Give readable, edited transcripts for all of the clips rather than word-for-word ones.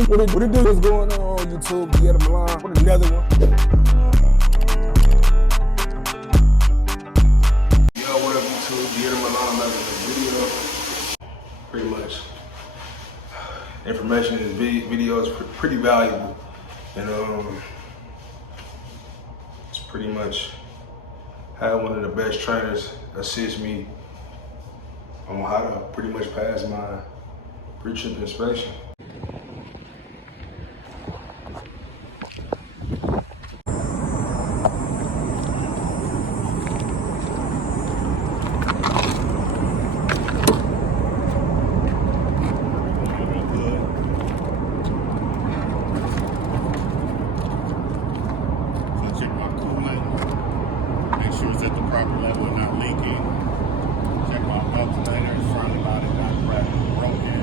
good? What it do? What's going on YouTube? Get them along with another one. Yo, what up YouTube? Get them along another video. Pretty much information in this video is pretty valuable, and it's pretty much how one of the best trainers assist me on how to pretty much pass my pre-trip inspection. At the proper level and not leaking. Check my alternators, front body not cracked or broken.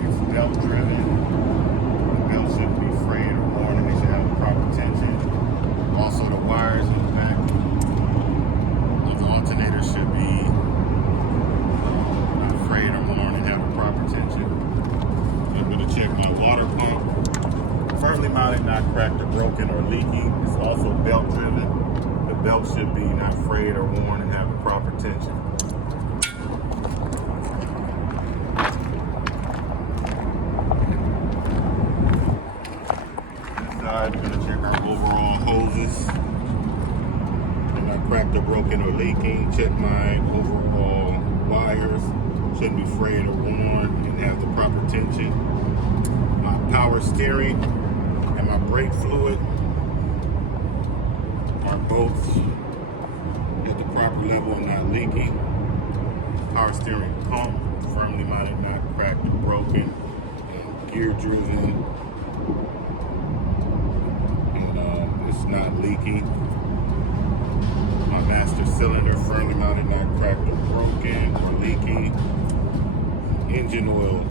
It's belt driven. The belt shouldn't be frayed or worn, and they should have the proper tension. Also, the wires in the back of the alternator should be not frayed or worn and have the proper tension. I'm going to check my water pump. Firmly mounted, not cracked or broken or leaking. It's also belt driven. The belt should be not frayed or worn and have the proper tension. Inside, we're gonna check our overall hoses. They're not cracked or broken or leaking. Check my overall wires. Shouldn't be frayed or worn and have the proper tension. My power steering and my brake fluid are both at the proper level and not leaking. Power steering pump, firmly mounted, not cracked or broken, gear driven, and it's not leaking. My master cylinder, firmly mounted, not cracked or broken or leaking. Engine oil,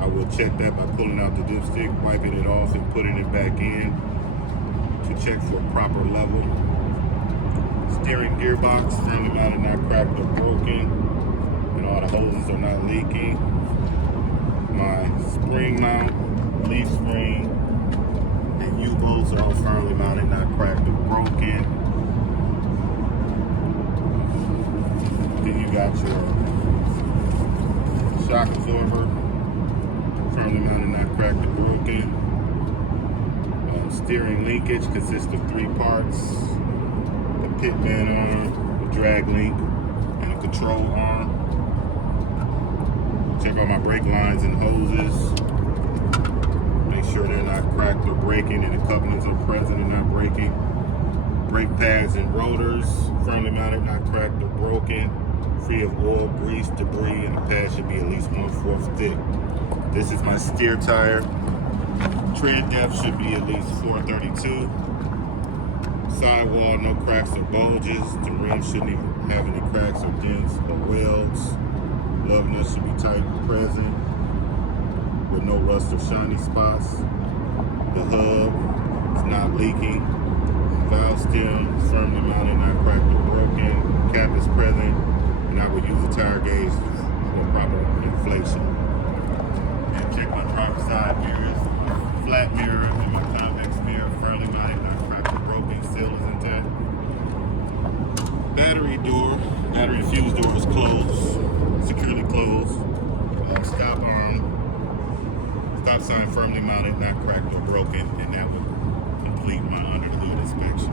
I will check that by pulling out the dipstick, wiping it off, and putting it back in to check for proper level. Steering gearbox, firmly mounted, not cracked or broken, and all the hoses are not leaking. My spring mount, leaf spring, and U-bolts are all firmly mounted, not cracked or broken. Then you got your shock absorber, firmly mounted, not cracked or broken. Steering linkage consists of 3 parts: the pit band arm, the drag link, and a control arm. Check out my brake lines and hoses. Make sure they're not cracked or breaking and the couplings are present and not breaking. Brake pads and rotors, firmly mounted, not cracked or broken, free of oil, grease, debris, and the pad should be at least 1/4 thick. This is my steer tire. Tread depth should be at least 432. Sidewall, no cracks or bulges. The rim shouldn't even have any cracks or dents or welds. Lug nuts should be tight and present with no rust or shiny spots. The hub is not leaking. Valve stem firmly mounted, not cracked or broken. Cap is present, and I would use a tire gauge for proper inflation. And check my driver's side mirrors. Flat mirror and my convex mirror, firmly mounted, not cracked or broken, seal is intact. Battery and fuse door is closed, securely closed. Stop arm, stop sign firmly mounted, not cracked or broken, and that will complete my under the hood inspection.